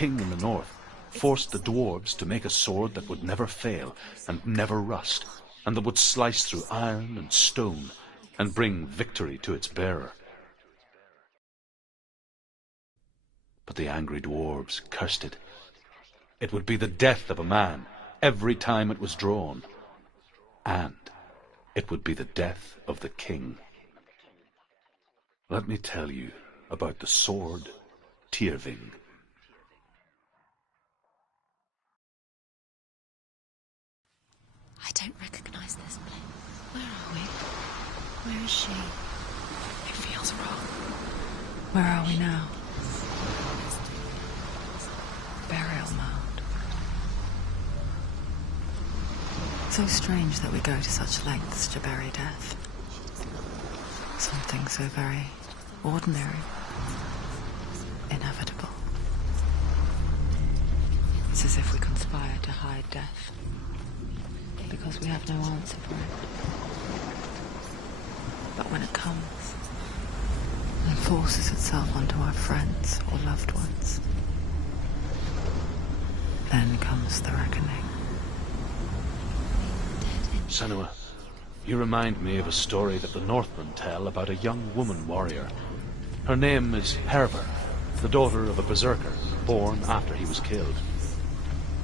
king in the north, forced the dwarves to make a sword that would never fail and never rust, and that would slice through iron and stone and bring victory to its bearer. But the angry dwarves cursed it. It would be the death of a man every time it was drawn, and it would be the death of the king. Let me tell you about the sword Tyrving. I don't recognize this place. Where are we? Where is she? It feels wrong. Where are we now? Burial mound. So strange that we go to such lengths to bury death. Something so very ordinary, inevitable. It's as if we conspire to hide death, because we have no answer for it. But when it comes, and forces itself onto our friends or loved ones, then comes the reckoning. Senua, you remind me of a story that the Northmen tell about a young woman warrior. Her name is Hervor, the daughter of a berserker, born after he was killed.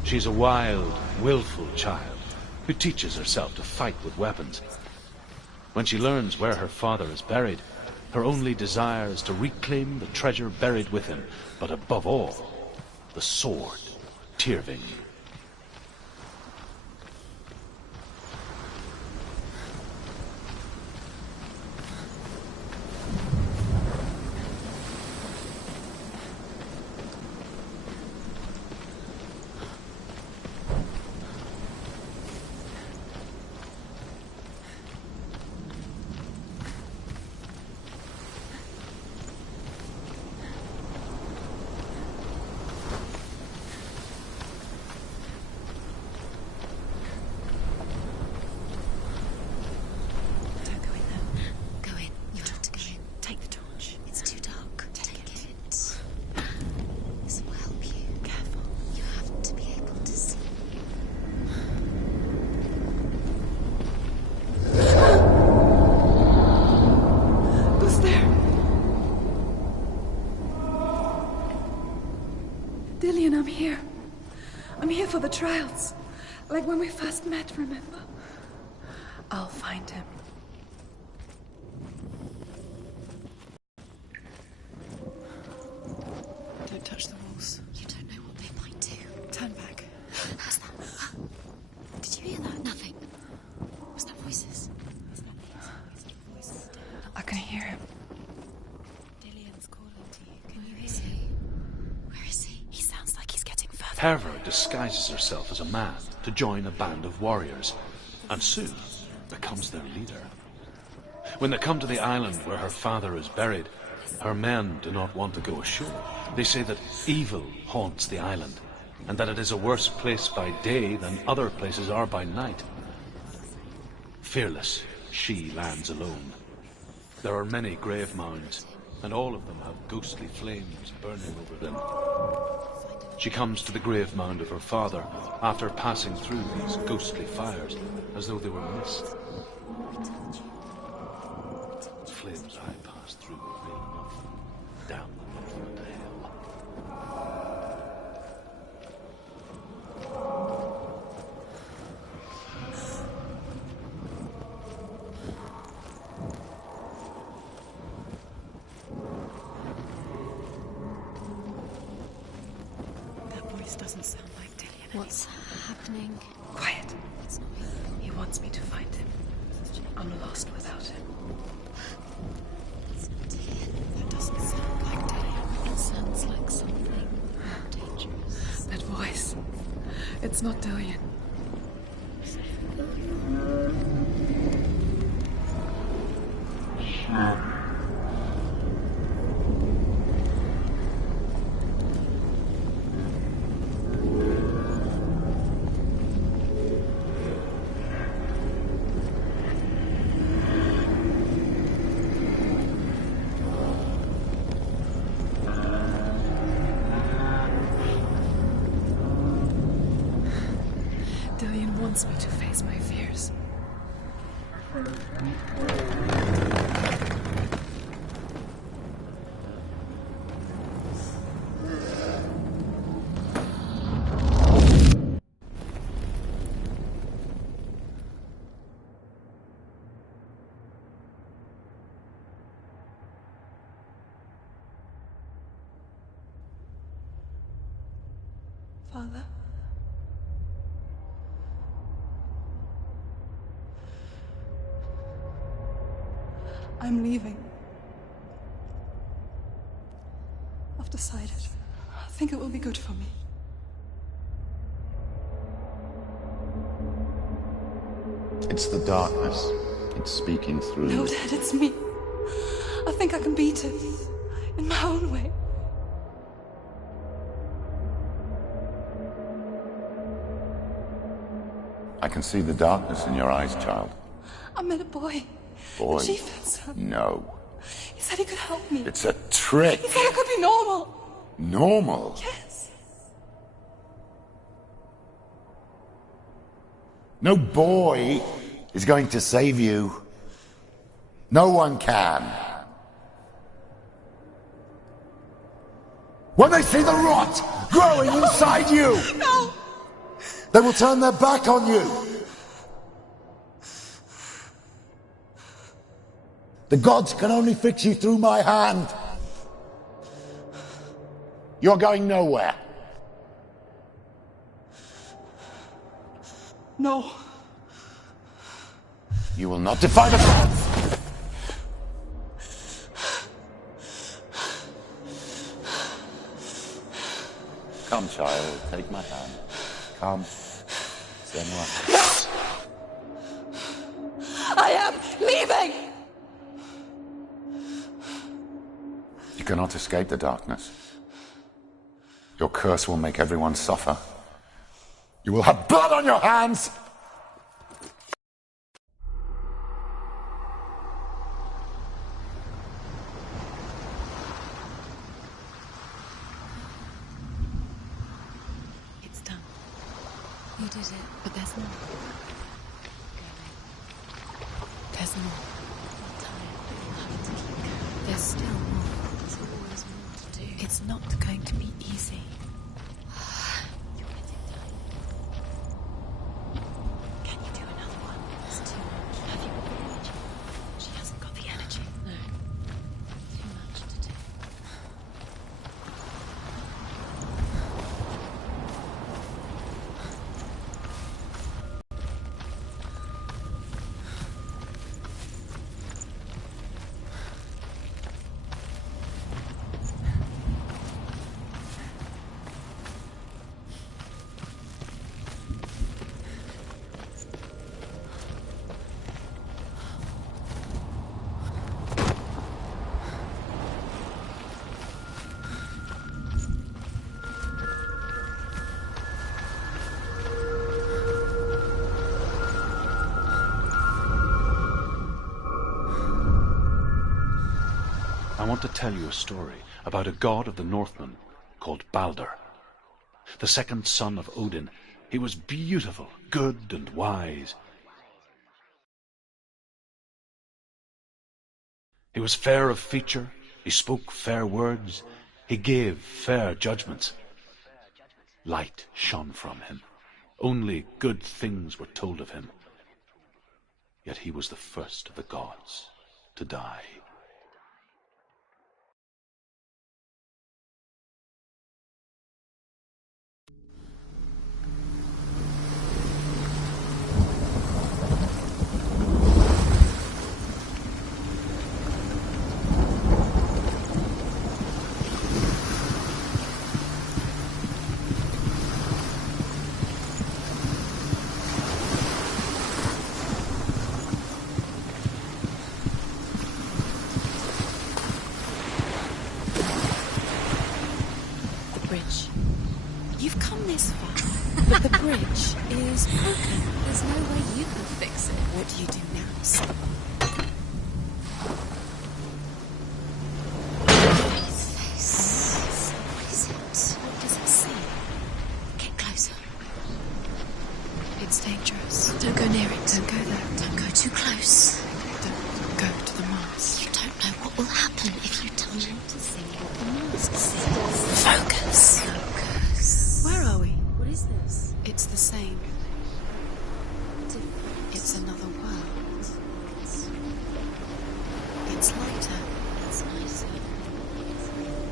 She's a wild, willful child who teaches herself to fight with weapons. When she learns where her father is buried, her only desire is to reclaim the treasure buried with him, but above all, the sword Tyrving. I'm here for the trials. Like when we first met, remember? I'll find him. Don't touch the walls. You don't know what they might do. Turn back. What's that? Did you hear that? Nothing. Was that voices? I can hear him. Dillian's calling to you. Can you hear him? Where is he? He sounds like he's getting further. Hervor disguises herself as a man to join a band of warriors, and soon becomes their leader. When they come to the island where her father is buried, her men do not want to go ashore. They say that evil haunts the island, and that it is a worse place by day than other places are by night. Fearless, she lands alone. There are many grave mounds, and all of them have ghostly flames burning over them. She comes to the grave mound of her father after passing through these ghostly fires, as though they were mist. The flames I passed through were real enough. Down the road to hell. Doesn't sound like Dillian. What's happening? Quiet. He wants me to find him. I'm lost without him. It's not Dillian. That doesn't sound like Dillian. It sounds like something more dangerous. That voice. It's not Dillian. Dillian wants me to face my fears. Father? I'm leaving. I've decided. I think it will be good for me. It's the darkness. It's speaking through No, you. Dad, it's me. I think I can beat it. In my own way. I can see the darkness in your eyes, child. I met a boy. Boy. The chieftain's son. No. He said he could help me. It's a trick. He said I could be normal. Normal. Yes. No boy is going to save you. No one can. When they see the rot growing inside you, No! they will turn their back on you. The gods can only fix you through my hand. You're going nowhere. No. You will not defy the gods. Come, child, take my hand. Come. Senua. I am leaving! You cannot escape the darkness. Your curse will make everyone suffer. You will have blood on your hands! It's done. You did it, but there's more. There's more. I'm tired, but you'll have to keep going. There's still more. There's always more to do. It's not going to be easy. You're getting done. Can you do another one? It's too much. Have you got the energy? She hasn't got the energy. No. Too much to do. I want to tell you a story about a god of the Northmen called Balder. The second son of Odin. He was beautiful, good and wise. He was fair of feature, he spoke fair words, he gave fair judgments. Light shone from him. Only good things were told of him. Yet he was the first of the gods to die. Bridge. You've come this far, but the bridge is broken. There's no way you can fix it. What do you do now, son? His face. What is it? What does it say? Get closer. It's It's dangerous. Don't go near it. Don't go there. Don't go too close. Don't go to the mast. You don't know what will happen if you tell me to sing what the mast sings. Focus. Focus. Where are we? What is this? It's the same. It's another world. It's lighter. It's nicer.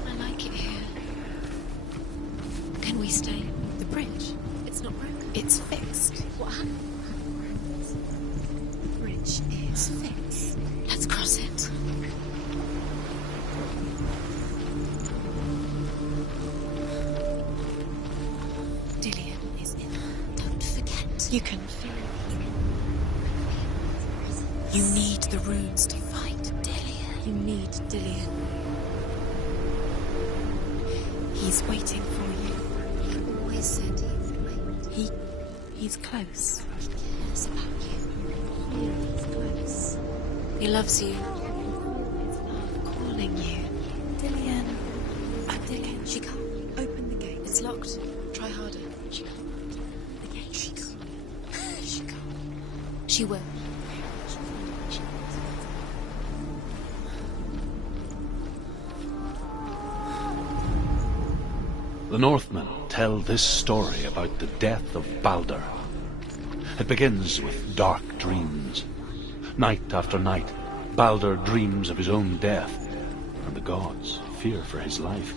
I like it here. Can we stay? The bridge. It's not broken. It's fixed. What happened? The bridge is fixed. Let's cross it. Dillion is in. Don't forget. You can feel it. You need the runes to fight Dillion. You need Dillion. He's waiting for you. He always said he'd wait. He's close. He cares about you. He's close. He loves you. It's love calling you. Dillion. Dillion. She can't. Open the gate. It's locked. Try harder. She can't. The gate. She can't. She can't. She will. The Northmen tell this story about the death of Baldur. It begins with dark dreams. Night after night, Baldur dreams of his own death, and the gods fear for his life.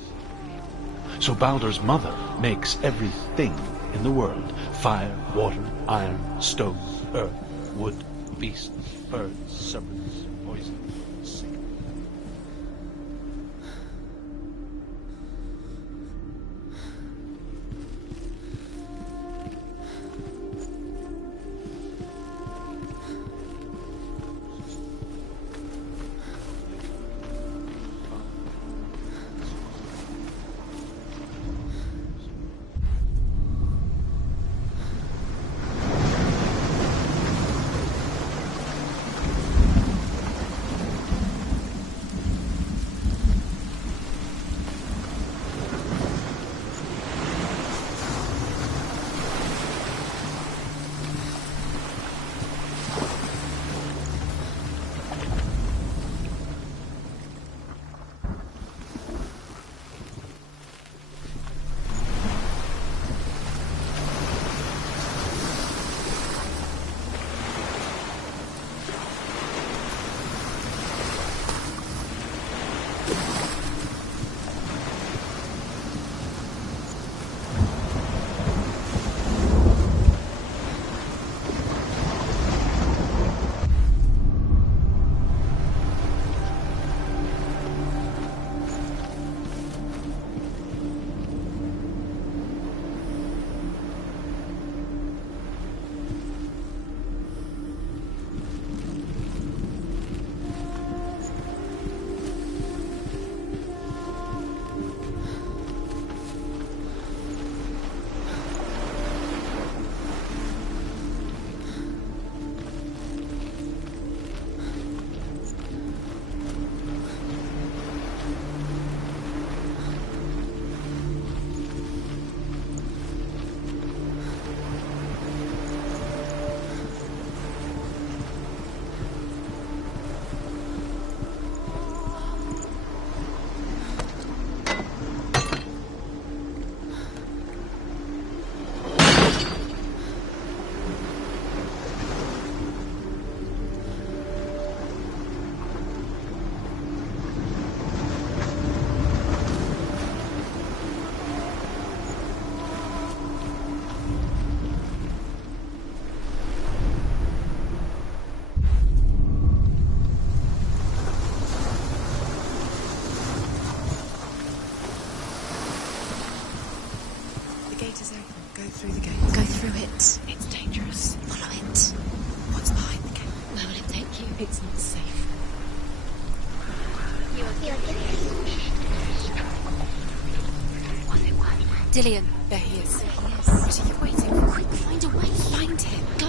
So Baldur's mother makes everything in the world: fire, water, iron, stone, earth, wood, beasts, birds, serpents, poison, sickness. through the gate. Go through it. It's dangerous. Follow it. What's behind the gate? Where will it take you? It's not safe. Dillion. There he is. What are you waiting for? Quick, find a way. Find him. Go.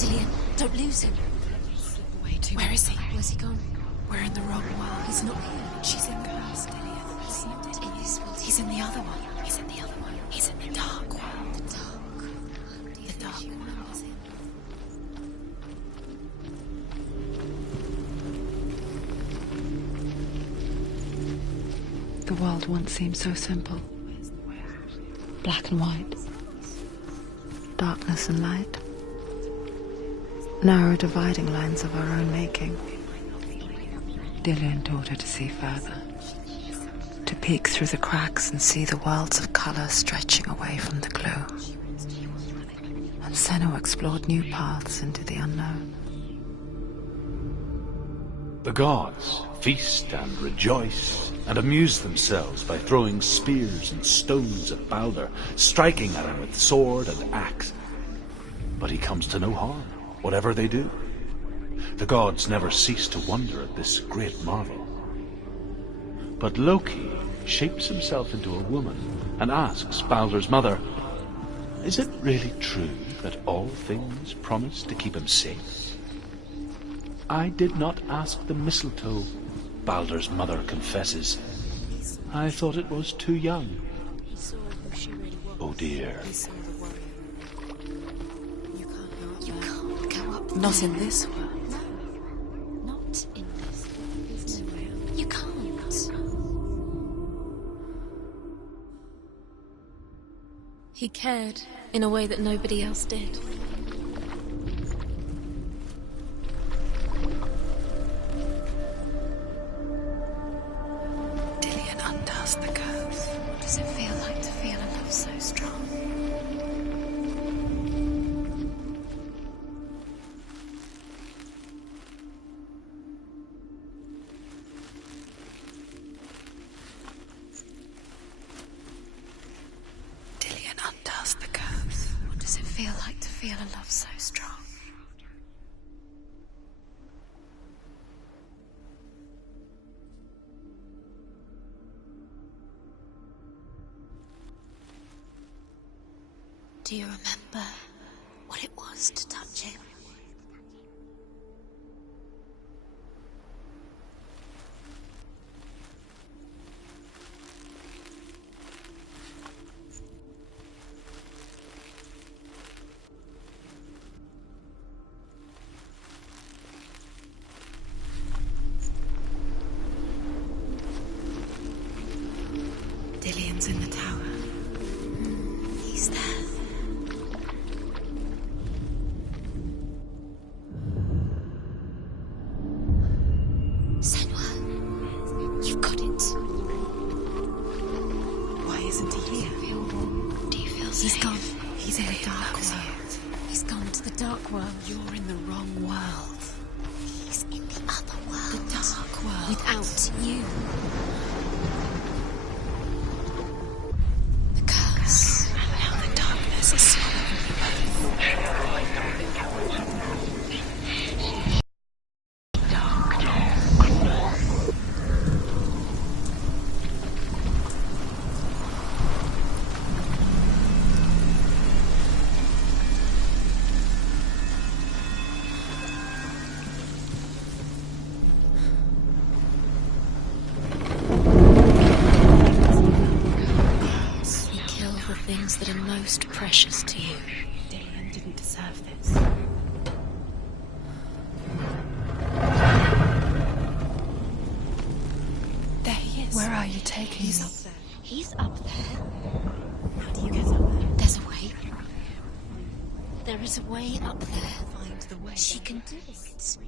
Dillion, don't lose him. Slip away too. Where is he? Where's he gone? We're in the wrong world. He's not here. She's in Curse, Dillion. He's not in his world. He's in the other one. He's in the other one. He's in the dark world. The dark. the world once seemed so simple. Black and white. Darkness and light. Narrow dividing lines of our own making. Dillian taught her to see further. To peek through the cracks and see the worlds of color stretching away from the glow. And Senua explored new paths into the unknown. The gods feast and rejoice and amuse themselves by throwing spears and stones at Balder, striking at him with sword and axe. But he comes to no harm, whatever they do. The gods never cease to wonder at this great marvel. But Loki shapes himself into a woman and asks Balder's mother, "Is it really true that all things promise to keep him safe?" "I did not ask the mistletoe," Balder's mother confesses. "I thought it was too young." Oh dear. You can't go up. Not in this world. Not in this world. You can't. He cared in a way that nobody else did. Dillian undoes the curse. What does it feel like to feel a love so strong? Dillian undoes the curse. What does it feel like to feel a love so strong? Do you remember what it was to touch him? Dillian's in the tower. He's there. Senua, you've got it. Why isn't he here? Do you feel warm? Do you feel safe? He's gone. He's in the dark Loves world. He's gone to the dark world. You're in the wrong world. He's in the other world. The dark world. Without you. The curse. Now the darkness is swallowing you both. You kill the things that are most precious to you. Dillian didn't deserve this. There he is. Where are you taking me? He's up there. How do you get up there? There's a way. There is a way up there. Find the way. She can do it.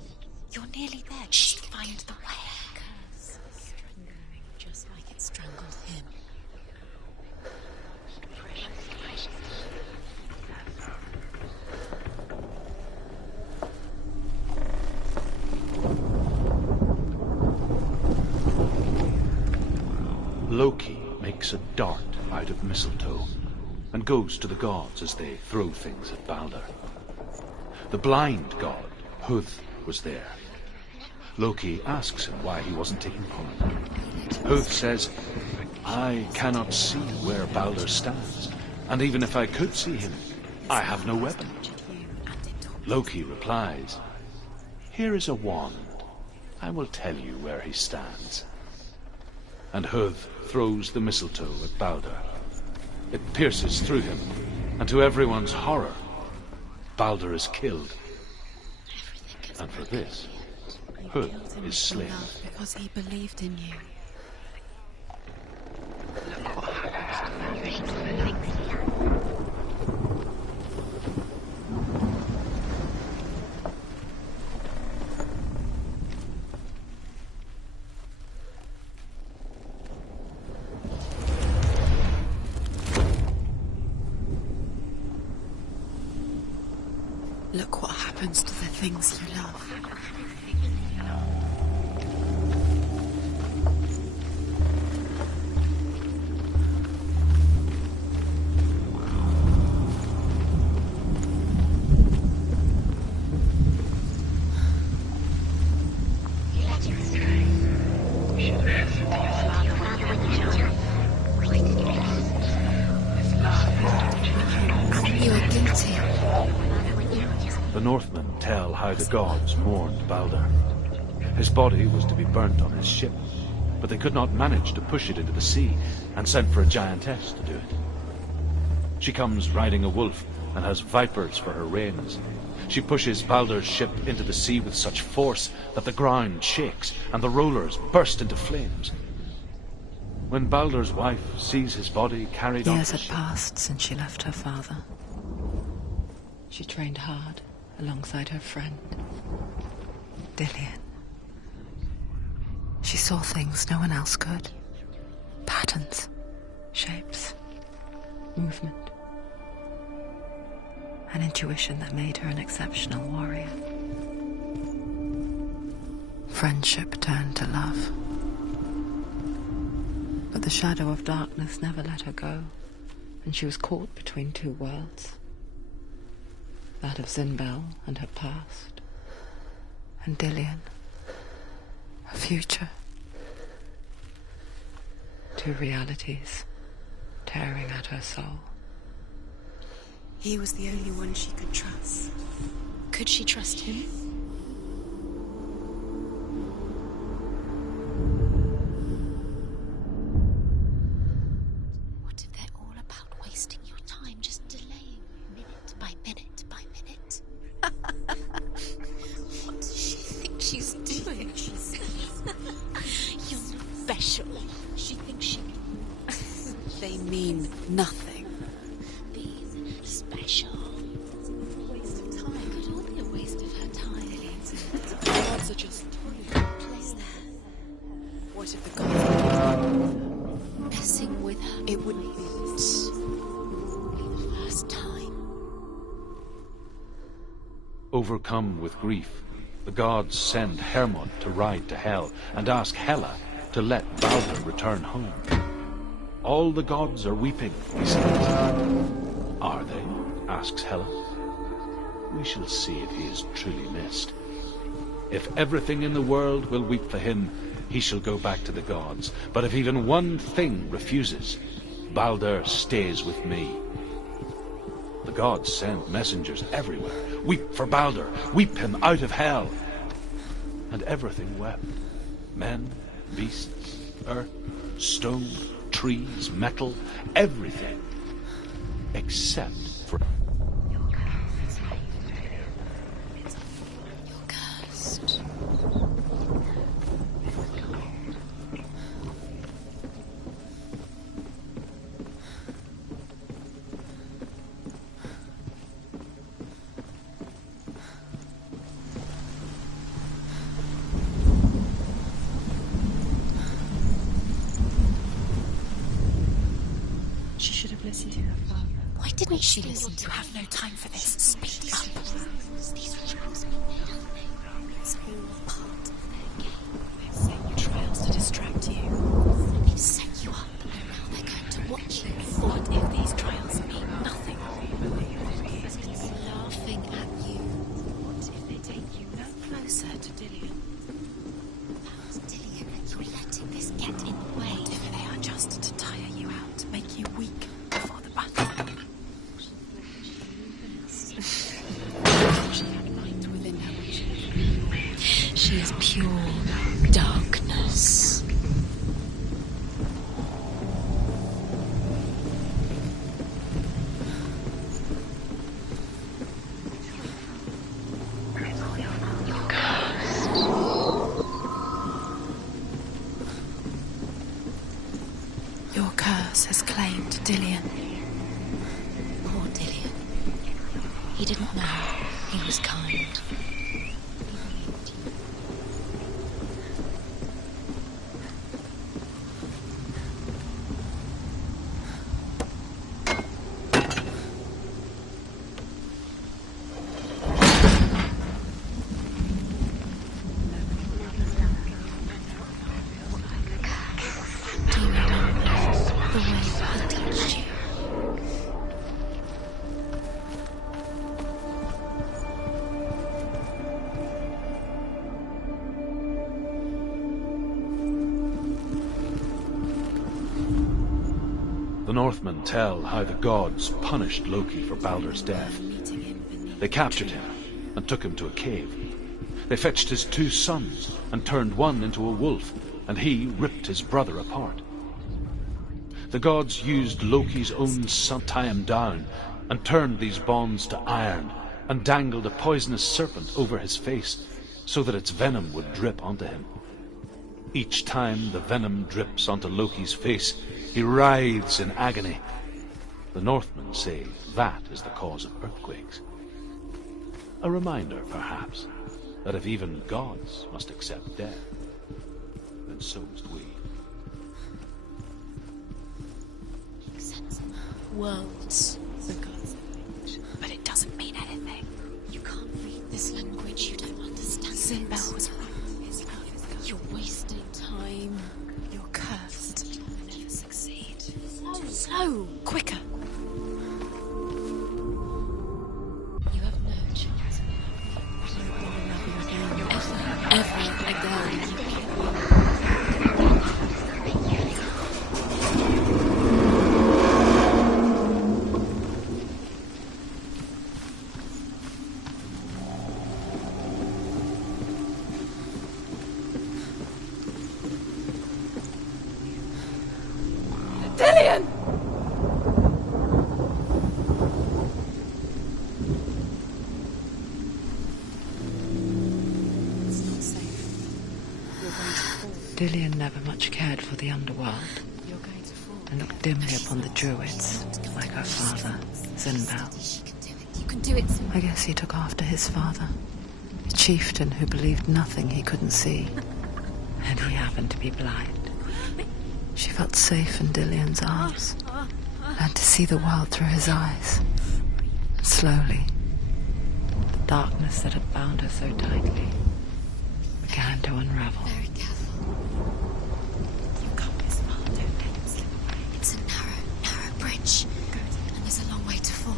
You're nearly there. She can find the way. Just like it strangled him. Loki makes a dart out of mistletoe and goes to the gods as they throw things at Balder. The blind god, Huth, was there. Loki asks him why he wasn't taking part. Huth says, "I cannot see where Balder stands, and even if I could see him, I have no weapon." Loki replies, "Here is a wand. I will tell you where he stands." And Huth throws the mistletoe at Balder. It pierces through him, and to everyone's horror, Balder is killed. And for this, Huth is slain. Because he believed in you. Look what happens to the things you love. You are guilty. The Northmen tell how the gods mourned Balder. His body was to be burnt on his ship, but they could not manage to push it into the sea, and sent for a giantess to do it. She comes riding a wolf and has vipers for her reins. She pushes Balder's ship into the sea with such force that the ground shakes and the rollers burst into flames. When Balder's wife sees his body carried on Years the had ship, passed since she left her father. She trained hard alongside her friend, Dillian. She saw things no one else could. Patterns, shapes, movement. An intuition that made her an exceptional warrior. Friendship turned to love. But the shadow of darkness never let her go, and she was caught between two worlds. That of Zinbel and her past, and Dillian, her future. Two realities tearing at her soul. He was the only one she could trust. Could she trust him? What if they're all about wasting your time, just delaying minute by minute by minute? What does she think she's doing? You're not special. She thinks she can. They mean nothing. Being special. Waste of time. Could all be a waste of her time. The gods are just place there. What if the gods are messing with her? It wouldn't be the first time. overcome with grief, the gods send Hermod to ride to Hell and ask Hela to let Balder return home. All the gods are weeping, he says. Are they? Asks Hela. We shall see if he is truly missed. If everything in the world will weep for him, he shall go back to the gods. But if even one thing refuses, Balder stays with me. The gods send messengers everywhere. Weep for Balder, weep him out of hell. And everything wept. Men, beasts, earth, stone, trees, metal, everything. Except for... You're cursed. She should have listened to her father. Why didn't she listen? You have no time for this. Speak up. These rituals mean nothing. It's all part of their game. They've set you trials to distract you. They've set you up, and now they're going to watch you. What if these trials mean nothing? It's laughing at you. What if they take you no closer to Dillian? About Dillian, and you're letting this get in the way. What if they are just to tire you out, make you weak before the battle? She had light within her when She is pure darkness. Your curse has claimed Dillian. Poor Dillian. He didn't know. He was kind. Northmen tell how the gods punished Loki for Baldur's death. They captured him and took him to a cave. They fetched his 2 sons and turned one into a wolf, and he ripped his brother apart. The gods used Loki's own son to tie him down and turned these bonds to iron and dangled a poisonous serpent over his face so that its venom would drip onto him. Each time the venom drips onto Loki's face, he writhes in agony. The Northmen say that is the cause of earthquakes. A reminder, perhaps, that if even gods must accept death, then so must we. Worlds, the gods language. But it doesn't mean anything. You can't read this language, you don't understand. Sinbel was right. You're wasting time. You're cursed. You'll never succeed. Slow! Quicker! You have no chance. Ever again. Dillion never much cared for the underworld and looked dimly upon the druids, like her father, Sinbel. You can do it. I guess he took after his father, a chieftain who believed nothing he couldn't see, and he happened to be blind. She felt safe in Dillion's arms, learned to see the world through his eyes. And slowly, the darkness that had bound her so tightly began to unravel. Very careful. You come this far, don't let him slip away. It's a narrow bridge. And there's a long way to fall.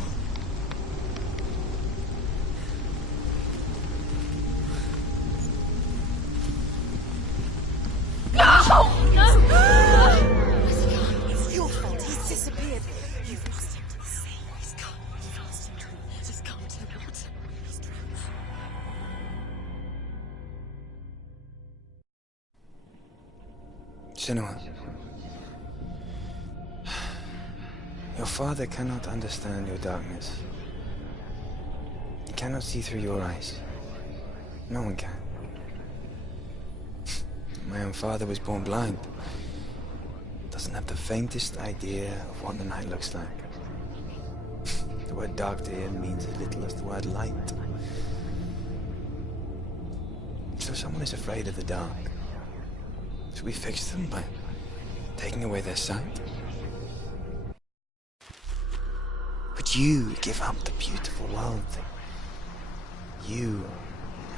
It's your fault. He's disappeared. You've lost him to the sea. He's gone. You've lost him to the... Just come to the water. He's drowned. Senua, your father cannot understand your darkness. He cannot see through your eyes. No one can. My own father was born blind. Doesn't have the faintest idea of what the night looks like. The word dark to him means as little as the word light. So someone is afraid of the dark. So we fix them by taking away their sight. Would you give up the beautiful world that you,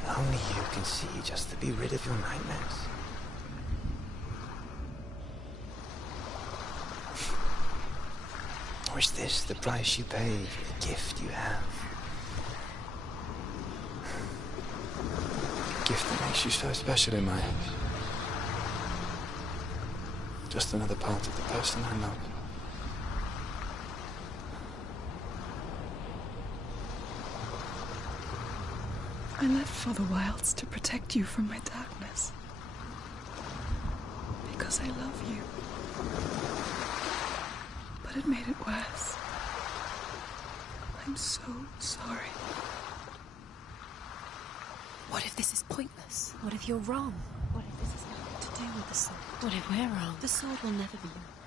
and only you, can see just to be rid of your nightmares? Or is this the price you pay for the gift you have? A gift that makes you so special in my eyes. Just another part of the person I love. I left for the wilds to protect you from my darkness. Because I love you. But it made it worse. I'm so sorry. What if this is pointless? What if you're wrong? What if this has nothing to do with the sword? What if we're wrong? The sword will never be yours.